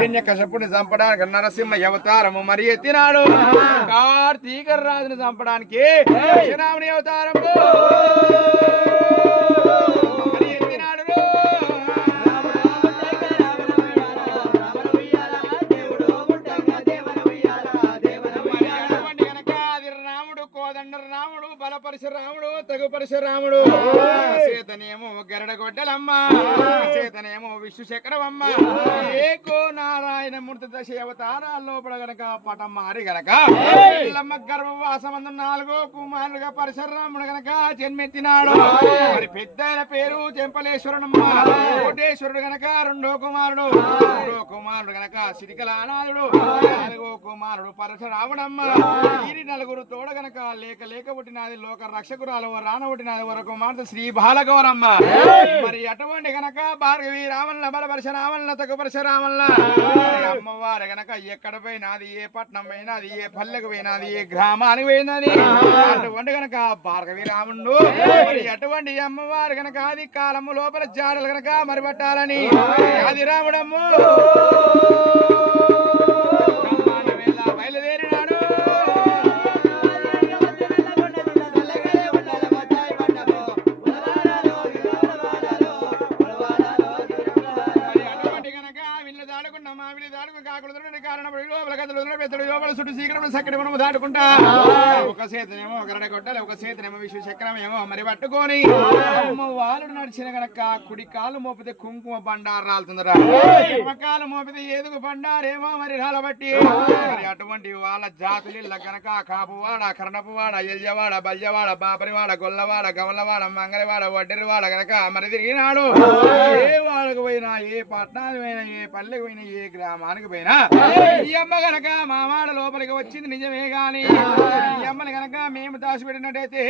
హిరణ్య కశపుని చంపడానికి నరసింహ అవతారము మరి ఎత్తినాడు. కార్తీక రాజుని చంపడానికి అవతారము. రాముడు బలపరిశ రాముడు తగు పరశురాముడు చేతనేమో గరడ గొడ్డలమ్మ. చేతనేమో విష్ణు చక్రమమ్మ ఏకో నారాయణ మూర్తి దశ అవతారాల లోపల గనక పటం మారి గనక పిల్లమ్మ గర్భవాసమందు నాలుగో కుమారుడుగా పరశురాముడు గనక జన్మెత్తినాడు. మరి పేరు చెంపలేశ్వరుడమ్మ కోటేశ్వరుడు గనక రెండో కుమారుడు. కుమారుడు గనక సిరికల అనాథుడు. నాలుగో కుమారుడు పరశురాముడమ్మ. వీరి నలుగురు తోడ గనక లేక లేక పుట్టినది లోక రక్షకురాలు రాన పుట్టినది వరకు కుమార్తె శ్రీ బాలగౌరమ్మ. మరి అటువంటి గనక భార్గవి రామల్ల బల పరశురామల్ల తగు పరశురామల్ల మరి అమ్మవారు గనక ఎక్కడ పోయినది ఏ పట్నం పోయినది ఏ పల్లెకు పోయినది ఏ గ్రామానికి పోయినది? అటువంటి గనక భార్గవి రాముండు మరి అటువంటి అమ్మవారు గనక ఆది కాలము లోపల జాడలు గనక మరి పట్టాలని ఆది రాముడమ్ము లోపల గదులు దొరకని పెద్దలు లోపల చుట్టూ సక్కడి మనము దాటుకుంటా. ఒక చేతనేమో గరడ కొట్టాలి ఒక చేతనేమో విశ్వ చక్రం ఏమో మరి పట్టుకొని వాళ్ళు నడిచిన గనక కుడి కాలు మోపితే కుంకుమ బండారు రాలుతుందరా. కాలు మోపితే ఏదుగు బండారేమో మరి రాలబట్టి మరి అటువంటి వాళ్ళ జాతులిల్ల గనక కాపువాడ కర్ణపువాడ ఎల్జవాడ బల్జవాడ బాపరివాడ గొల్లవాడ గమలవాడ మంగళవాడ వడ్డరివాడ గనక మరి తిరిగినాడు. ఏ వాడకు పోయినా ఏ పట్టణానికి పోయినా ఏ పల్లెకి పోయినా ఏ గ్రామానికి పోయినా గనక మా వాడ లోపలికి వచ్చింది నిజమే గాని అమ్మని గనక మేము దాచిపెట్టినట్టయితే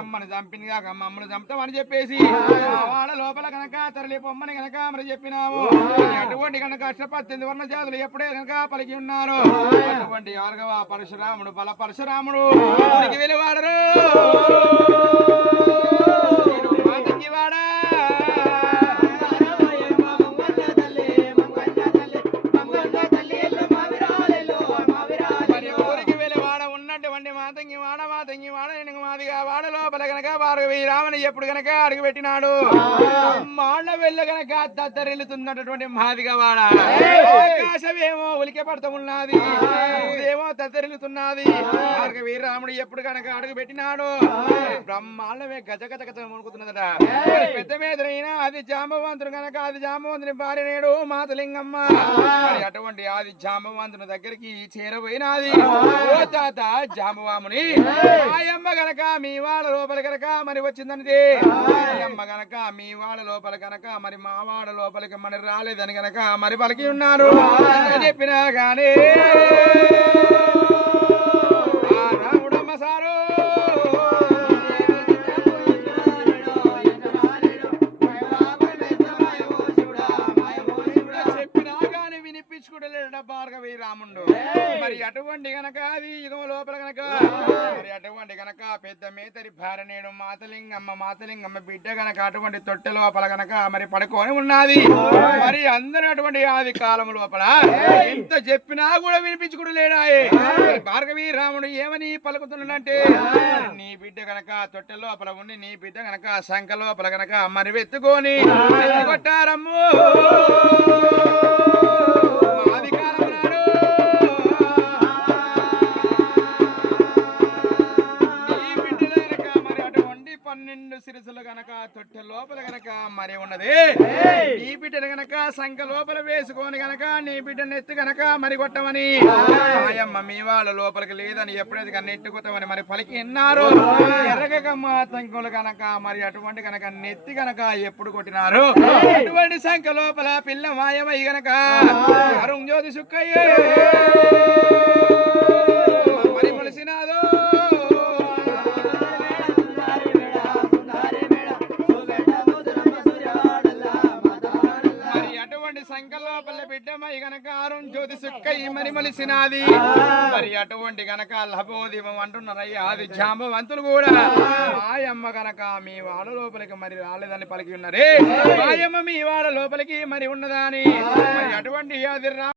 అమ్మని చంపింది కాక మమ్మల్ని చంపుతామని చెప్పేసి మా వాడ లోపల గనక తరలి పొమ్మని గనక మరి చెప్పినాము. అటువంటి గనక అష్టపద్దెనిమిది వర్ణ జాతులు ఎప్పుడే గనక పలికి ఉన్నారు అటువంటి ఆర్గవ పరశురాముడు బల పరశురాముడు ఊరికి వెలువాడరు. ఎప్పుడు గనక అడుగుపెట్టినాడు? మాళ్ళ వెళ్ళ గనక తత్తరిల్లుతున్నటువంటి మాదిగా వాడ. ఆకాశమేమో ఉలికే పడతా ఉన్నది. ఏమో తత్తరిల్లుతున్నది వీరరాముడు ఎప్పుడు గనక అడుగు పెట్టినాడు బ్రహ్మాండమే గజ గజ గజ మునుకుతున్నదట. పెద్ద మీదనైనా అది జాంబవంతుడు గనక అది జాంబవంతుని భార్య నేడు మాతలింగమ్మ అటువంటి ఆది జాంబవంతుని దగ్గరికి చేరబోయినది. ఓ తాత జాంబవాముని. ఆయమ్మ గనక మీ వాళ్ళ లోపల గనక మరి వచ్చిందనిది ఆయమ్మ గనక మీ వాళ్ళ లోపల గనక మరి మా వాళ్ళ లోపలికి మరి రాలేదని గనక మరి పలికి ఉన్నారు. చెప్పినా గానీ. భార్గవి రాముండు. మరి అటువంటి గనక అది యుగం లోపల గనక మరి అటువంటి గనక పెద్ద మేతరి భార్య నేడు మాతలింగమ్మ మాతలింగమ్మ బిడ్డ గనక అటువంటి తొట్టె లోపల గనక మరి పడుకొని ఉన్నది. మరి అందరూ అటువంటి ఆది కాలం లోపల ఎంత చెప్పినా కూడా వినిపించుకుంటలేడాయే మరి భార్గవి రాముడు ఏమని పలుకుతున్నాడంటే నీ బిడ్డ గనక తొట్టె లోపల ఉండి నీ బిడ్డ గనక శంఖ లోపల గనక మరి వెత్తుకొని కొట్టారమ్ము సిరసులు గనక తొట్టె లోపల గనక మరి ఉన్నది. ఈ బిడ్డను గనక సంఖ లోపల వేసుకొని గనక నీ బిడ్డను ఎత్తు గనక మరి కొట్టమని. ఆయమ్మ మీ వాళ్ళ లోపలికి లేదని ఎప్పుడైతే కన్నా నెట్టుకుతామని మరి పలికి ఎన్నారు ఎర్రగమ్మ సంఖ్యలు గనక మరి అటువంటి గనక నెత్తి గనక ఎప్పుడు కొట్టినారు? అటువంటి సంఖ్య లోపల పిల్ల మాయమై గనక అరుణ్ జ్యోతి సుక్కయ్యే! లోపల బిడ్డమై గనక ఆరుం జ్యోతి సుక్కై మరి మలిసినాది. మరి అటువంటి గనక లభోదీపం అంటున్నారయ్యా అది జాంబవంతులు కూడా. మాయమ్మ గనక మీ వాళ్ళ లోపలికి మరి రాలేదని పలికి ఉన్నారే. మాయమ్మ మీ వాళ్ళ లోపలికి మరి ఉన్నదాని. మరి అటువంటి రా